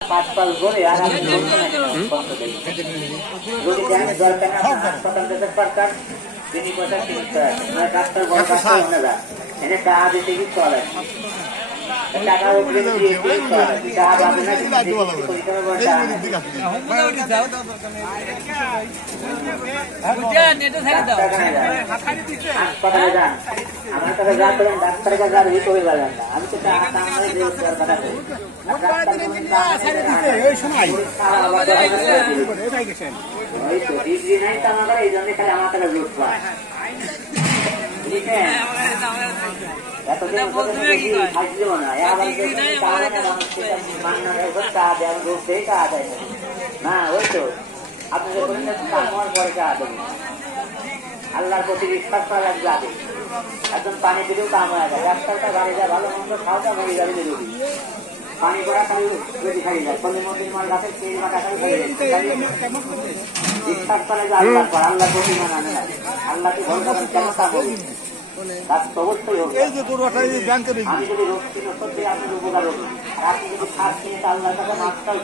5-5 করে আর আমি বলতে না কষ্ট দেই যদি জানেন দরকার না হাসপাতাল থেকে সরকার যিনি কথা চিন্তা না ডাক্তার বড় ডাক্তার না না এনে টাকা দিতে কি চলে টাকা উপরে দিয়ে চলে টাকা আপনি না দিতে বলতে বুঝা নেটে ছেড়ে দাও হাসপাতালে যান আমার কাছে যা করেন ডাক্তারের কাছে আর ভিতরে যাবেন না আমি তো টাকা আমাদের দিয়ে কথা কই এই সময় এটাই গেছেন ওই তো ডিগ্রি নাই তো আমাদের এই জন্য খালি আমার কাছে জোট পায় ঠিক আছে এতদিন বলতে কি খাইছিও না আবার মান্না এসব টাকা দেন রোজে টাকা দেয় না ওই তো আপনি যখন কামড় পরে টাকা দেন আল্লাহর প্রতি বিশ্বাস করা লাগবে একদম পানি দিলেও কাম হয়ে যায় ডাক্তারটা গাড়ি যায় ভালো মন্দ খাওয়া মরে যাবে রোগী পানি পড়া খালি যদি খাই যায় ফলে মন্দির মাল গাছের তেল মাটা খাই বিশ্বাস করা যায় আল্লাহ পর আল্লাহ প্রতি মানা না আল্লাহকে ভয় করেন কেন তা বলি তার তো অবশ্যই হবে আমি যদি রোগ ছিল সত্যি আপনার উপকার হবে আর আপনি যদি খাস কিনে আল্লাহর কাছে মাছ